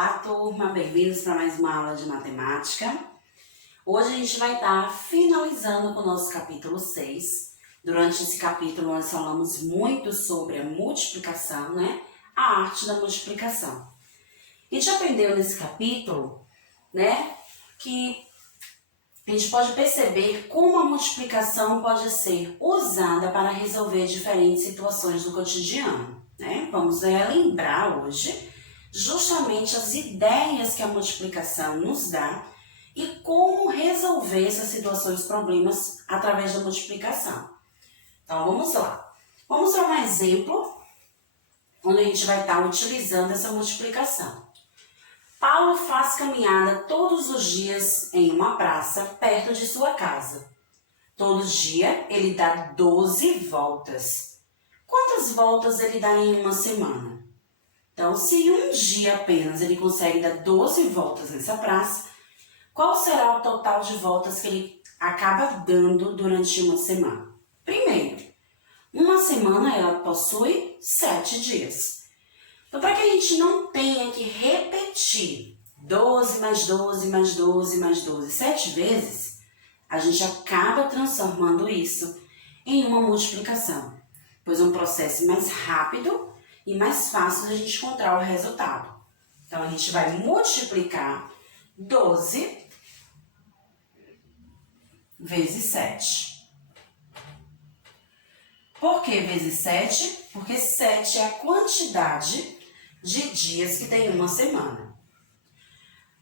Olá, turma! Bem-vindos para mais uma aula de matemática. Hoje a gente vai estar finalizando com o nosso capítulo 6. Durante esse capítulo nós falamos muito sobre a multiplicação, né? A arte da multiplicação. A gente aprendeu nesse capítulo, né, que a gente pode perceber como a multiplicação pode ser usada para resolver diferentes situações do cotidiano, né? Vamos lembrar hoje justamente as ideias que a multiplicação nos dá e como resolver essas situações, problemas através da multiplicação. Então vamos lá. Vamos dar um exemplo onde a gente vai estar utilizando essa multiplicação. Paulo faz caminhada todos os dias em uma praça perto de sua casa. Todo dia ele dá 12 voltas. Quantas voltas ele dá em uma semana? Então, se um dia apenas ele consegue dar 12 voltas nessa praça, qual será o total de voltas que ele acaba dando durante uma semana? Primeiro, uma semana ela possui 7 dias. Então, para que a gente não tenha que repetir 12 mais 12 mais 12 mais 12 7 vezes, a gente acaba transformando isso em uma multiplicação, pois é um processo mais rápido e mais fácil de a gente encontrar o resultado. Então, a gente vai multiplicar 12 vezes 7. Por que vezes 7? Porque 7 é a quantidade de dias que tem uma semana.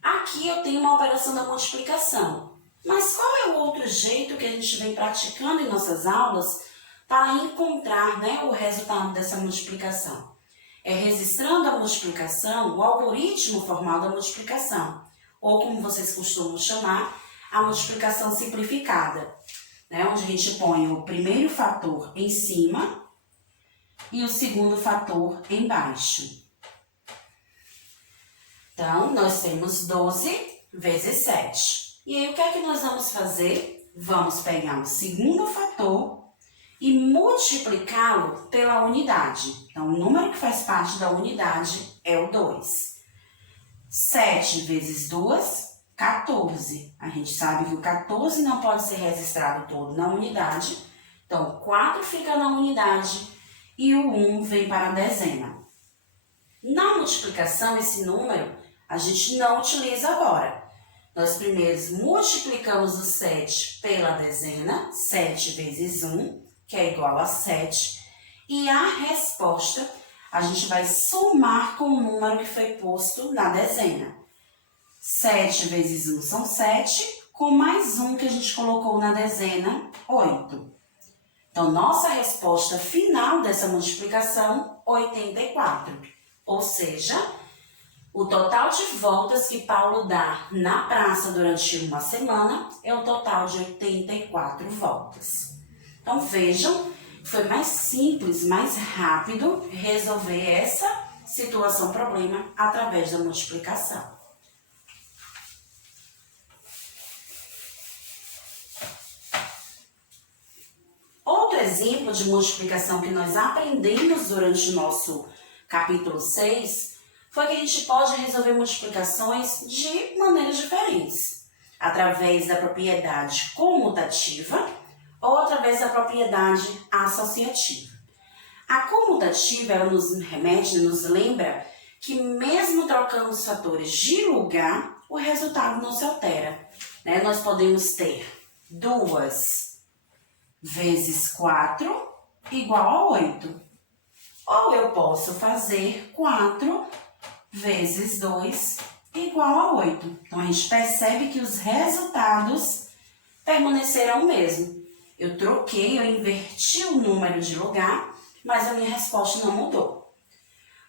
Aqui eu tenho uma operação da multiplicação. Mas qual é o outro jeito que a gente vem praticando em nossas aulas para encontrar, né, o resultado dessa multiplicação? É registrando a multiplicação, o algoritmo formal da multiplicação, ou como vocês costumam chamar, a multiplicação simplificada, né, onde a gente põe o primeiro fator em cima e o segundo fator embaixo. Então, nós temos 12 vezes 7. E aí, o que é que nós vamos fazer? Vamos pegar o segundo fator e multiplicá-lo pela unidade. Então, o número que faz parte da unidade é o 2. 7 vezes 2, 14. A gente sabe que o 14 não pode ser registrado todo na unidade. Então, o 4 fica na unidade e o 1 vem para a dezena. Na multiplicação, esse número a gente não utiliza agora. Nós primeiro multiplicamos o 7 pela dezena, 7 vezes 1, que é igual a 7, e a resposta a gente vai somar com o número que foi posto na dezena. 7 vezes 1 são 7, com mais 1 que a gente colocou na dezena, 8. Então, nossa resposta final dessa multiplicação, 84. Ou seja, o total de voltas que Paulo dá na praça durante uma semana é o total de 84 voltas. Então, vejam, foi mais simples, mais rápido resolver essa situação, problema, através da multiplicação. Outro exemplo de multiplicação que nós aprendemos durante o nosso capítulo 6 foi que a gente pode resolver multiplicações de maneiras diferentes, através da propriedade comutativa ou através da propriedade associativa. A comutativa, ela nos remete, nos lembra que mesmo trocando os fatores de lugar, o resultado não se altera, né? Nós podemos ter 2 vezes 4 igual a 8. Ou eu posso fazer 4 vezes 2 igual a 8. Então, a gente percebe que os resultados permaneceram o mesmo. Eu troquei, eu inverti o número de lugar, mas a minha resposta não mudou.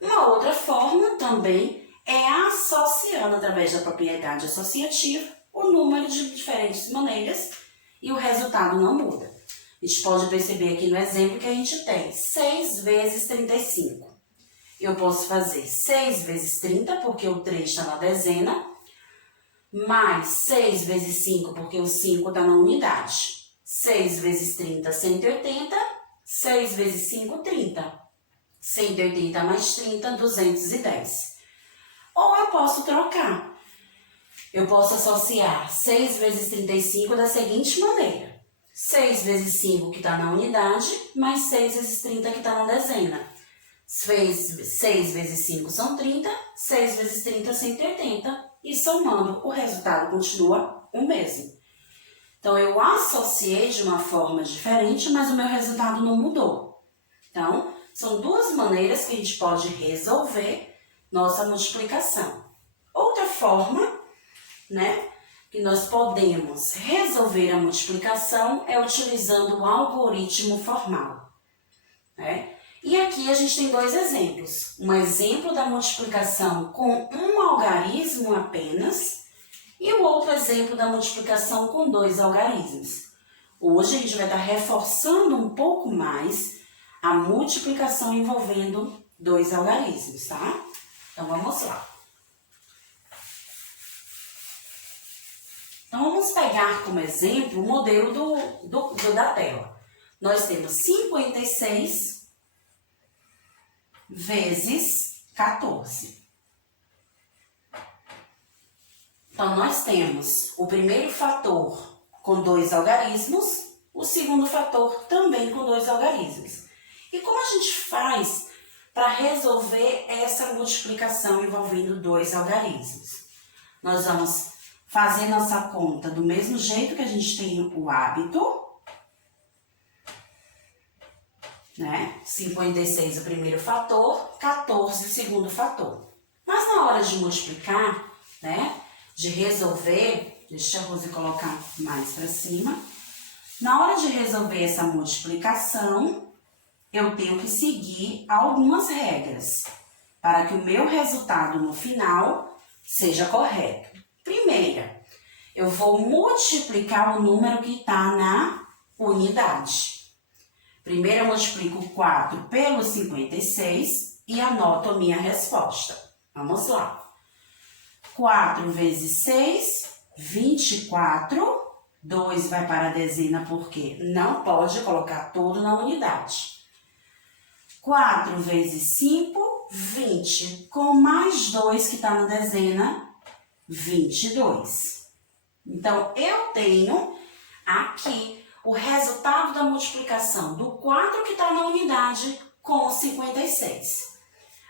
Uma outra forma também é associando através da propriedade associativa o número de diferentes maneiras e o resultado não muda. A gente pode perceber aqui no exemplo que a gente tem 6 vezes 35. Eu posso fazer 6 vezes 30, porque o 3 está na dezena, mais 6 vezes 5, porque o 5 está na unidade. 6 vezes 30, 180. 6 vezes 5, 30. 180 mais 30, 210. Ou eu posso trocar. Eu posso associar 6 vezes 35 da seguinte maneira. 6 vezes 5 que está na unidade, mais 6 vezes 30 que está na dezena. 6 vezes 5 são 30, 6 vezes 30 180, e somando o resultado continua o mesmo. Então, eu associei de uma forma diferente, mas o meu resultado não mudou. Então, são duas maneiras que a gente pode resolver nossa multiplicação. Outra forma, que nós podemos resolver a multiplicação é utilizando o algoritmo formal. E aqui a gente tem dois exemplos. Um exemplo da multiplicação com um algarismo apenas e o outro exemplo da multiplicação com 2 algarismos. Hoje a gente vai estar reforçando um pouco mais a multiplicação envolvendo 2 algarismos, tá? Então vamos lá. Então vamos pegar como exemplo o modelo da tela. Nós temos 56 vezes 14. Então, nós temos o primeiro fator com 2 algarismos, o segundo fator também com 2 algarismos. E como a gente faz para resolver essa multiplicação envolvendo 2 algarismos? Nós vamos fazer nossa conta do mesmo jeito que a gente tem o hábito, 56 o primeiro fator, 14 o segundo fator. Mas na hora de multiplicar, de resolver, deixa a Rose colocar mais para cima. Na hora de resolver essa multiplicação, eu tenho que seguir algumas regras para que o meu resultado no final seja correto. Primeira, eu vou multiplicar o número que está na unidade. Primeiro eu multiplico 4 pelo 56 e anoto a minha resposta. Vamos lá. 4 vezes 6, 24. 2 vai para a dezena porque não pode colocar tudo na unidade. 4 vezes 5, 20. Com mais 2 que está na dezena, 22. Então, eu tenho aqui o resultado da multiplicação do 4 que está na unidade com 56.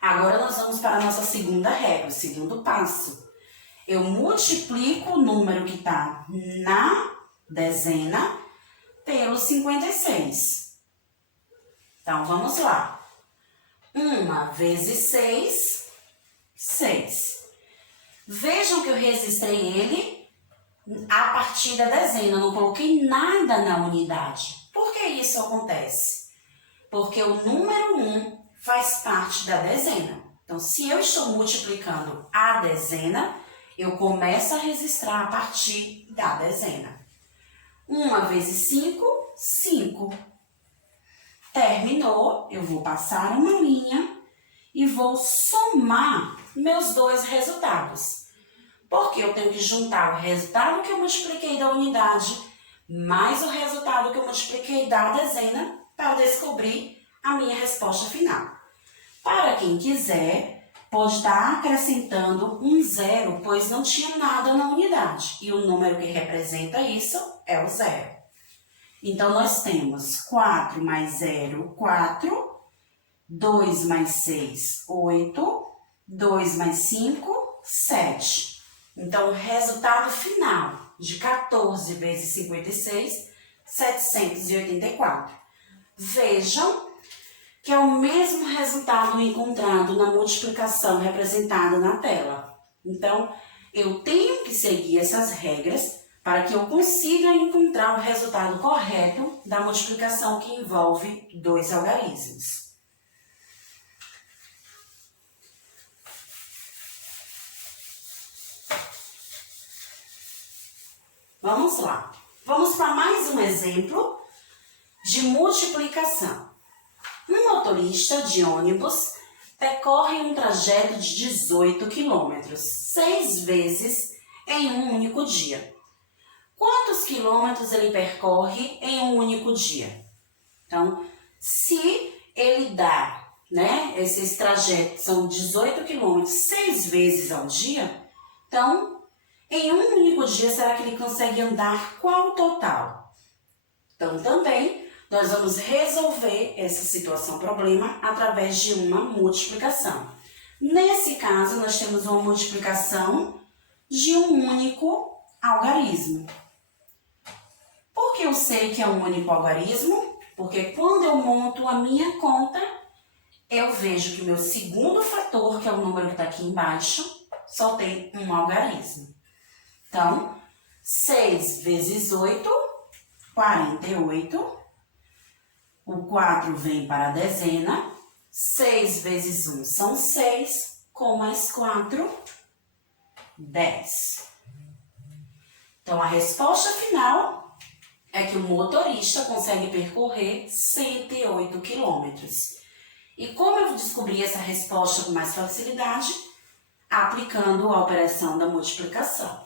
Agora, nós vamos para a nossa segunda regra, o segundo passo. Eu multiplico o número que está na dezena pelo 56. Então, vamos lá. 1 vezes 6, 6. Vejam que eu registrei ele a partir da dezena, não coloquei nada na unidade. Por que isso acontece? Porque o número 1 faz parte da dezena. Então, se eu estou multiplicando a dezena, eu começo a registrar a partir da dezena. 1 vezes 5, 5. Terminou, eu vou passar uma linha e vou somar meus dois resultados. Porque eu tenho que juntar o resultado que eu multipliquei da unidade mais o resultado que eu multipliquei da dezena para descobrir a minha resposta final. Para quem quiser, pode estar acrescentando um zero, pois não tinha nada na unidade. E o número que representa isso é o zero. Então, nós temos 4 mais 0, 4. 2 mais 6, 8. 2 mais 5, 7. Então, o resultado final de 14 vezes 56, 784. Vejam que é o mesmo resultado encontrado na multiplicação representada na tela. Então, eu tenho que seguir essas regras para que eu consiga encontrar o resultado correto da multiplicação que envolve 2 algarismos. Vamos lá. Vamos para mais um exemplo de multiplicação. Um motorista de ônibus percorre um trajeto de 18 quilômetros, 6 vezes em um único dia. Quantos quilômetros ele percorre em um único dia? Então, se ele dá né? Esses trajetos são 18 quilômetros 6 vezes ao dia. Então, em um único dia, será que ele consegue andar qual o total? Então, também, nós vamos resolver essa situação, problema, através de uma multiplicação. Nesse caso, nós temos uma multiplicação de um único algarismo. Por que eu sei que é um único algarismo? Porque quando eu monto a minha conta, eu vejo que o meu segundo fator, que é o número que está aqui embaixo, só tem um algarismo. Então, 6 vezes 8, 48. O 4 vem para a dezena. 6 vezes 1 são 6, com mais 4, 10. Então, a resposta final é que o motorista consegue percorrer 108 quilômetros. E como eu descobri essa resposta com mais facilidade? Aplicando a operação da multiplicação.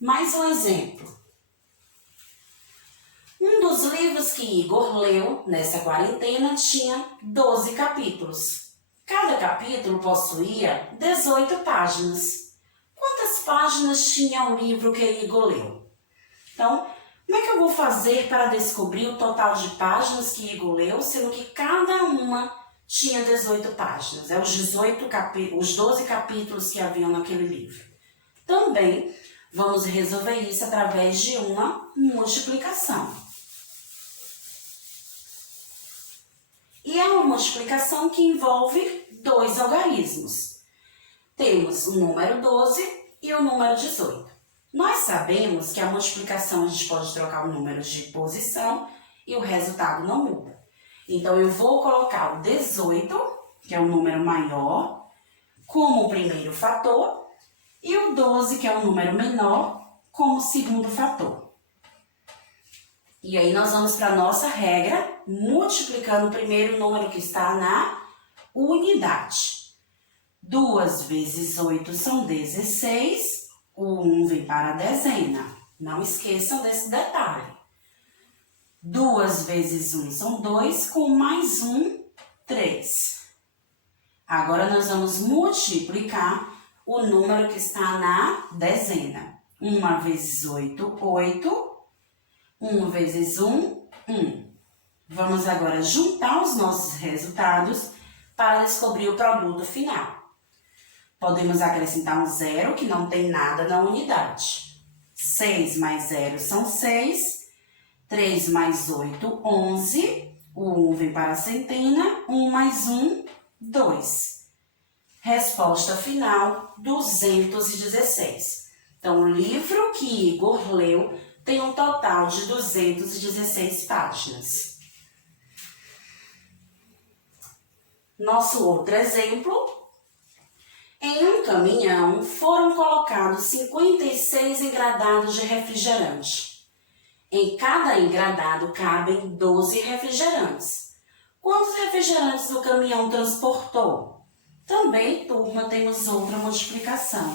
Mais um exemplo. Um dos livros que Igor leu nessa quarentena tinha 12 capítulos. Cada capítulo possuía 18 páginas. Quantas páginas tinha o livro que Igor leu? Então, como é que eu vou fazer para descobrir o total de páginas que Igor leu, sendo que cada uma tinha 18 páginas? Os 12 capítulos que haviam naquele livro. Também vamos resolver isso através de uma multiplicação. E é uma multiplicação que envolve dois algarismos. Temos o número 12 e o número 18. Nós sabemos que a multiplicação a gente pode trocar o número de posição e o resultado não muda. Então, eu vou colocar o 18, que é o número maior, como o primeiro fator, e o 12, que é o número menor, como segundo fator. E aí, nós vamos para a nossa regra, multiplicando primeiro o número que está na unidade. 2 vezes 8 são 16, o 1 vem para a dezena. Não esqueçam desse detalhe. 2 vezes 1 são 2, com mais 1, 3. Agora, nós vamos multiplicar o número que está na dezena. 1 vezes 8, 8. 1 vezes 1, 1. Vamos agora juntar os nossos resultados para descobrir o produto final. Podemos acrescentar um zero, que não tem nada na unidade. 6 mais 0 são 6. 3 mais 8, 11. O 1 vem para a centena. 1 mais 1, 2. Resposta final, 216. Então, o livro que Igor leu tem um total de 216 páginas. Nosso outro exemplo. Em um caminhão foram colocados 56 engradados de refrigerante. Em cada engradado cabem 12 refrigerantes. Quantos refrigerantes o caminhão transportou? Também, turma, temos outra multiplicação.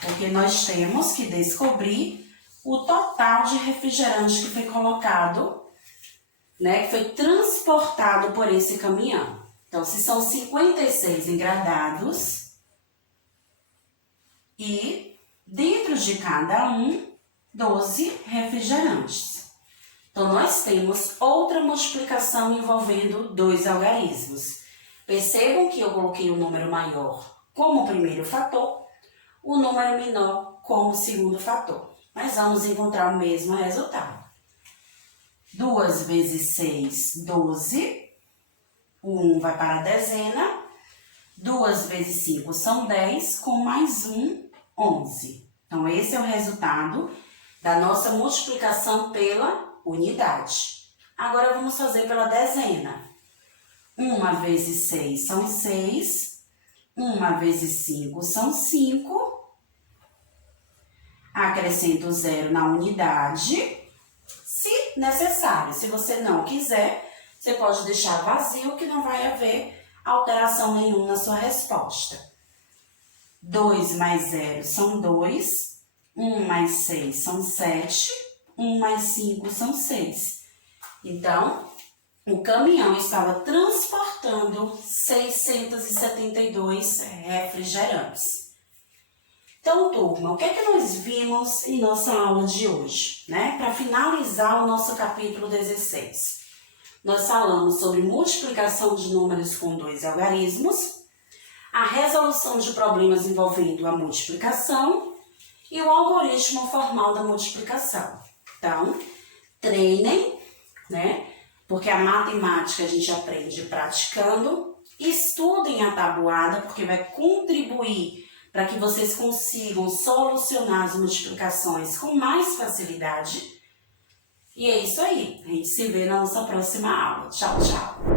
Porque nós temos que descobrir o total de refrigerante que foi colocado, né, que foi transportado por esse caminhão. Então, se são 56 engradados e dentro de cada um, 12 refrigerantes. Então, nós temos outra multiplicação envolvendo dois algarismos. Percebam que eu coloquei o número maior como primeiro fator, o número menor como segundo fator. Mas vamos encontrar o mesmo resultado. 2 vezes 6, 12. O 1 vai para a dezena. 2 vezes 5 são 10, com mais 1, 11. Então, esse é o resultado da nossa multiplicação pela unidade. Agora, vamos fazer pela dezena. 1 vezes 6 são 6. 1 vezes 5 são 5. Acrescento 0 na unidade, se necessário. Se você não quiser, você pode deixar vazio, que não vai haver alteração nenhuma na sua resposta. 2 mais 0 são 2. 1 mais 6 são 7. 1 mais 5 são 6. Então, o caminhão estava transportando 672 refrigerantes. Então, turma, o que é que nós vimos em nossa aula de hoje, né? Para finalizar o nosso capítulo 16. Nós falamos sobre multiplicação de números com 2 algarismos, a resolução de problemas envolvendo a multiplicação e o algoritmo formal da multiplicação. Então, treinem, né? Porque a matemática a gente aprende praticando. Estudem a tabuada, porque vai contribuir para que vocês consigam solucionar as multiplicações com mais facilidade. E é isso aí. A gente se vê na nossa próxima aula. Tchau, tchau!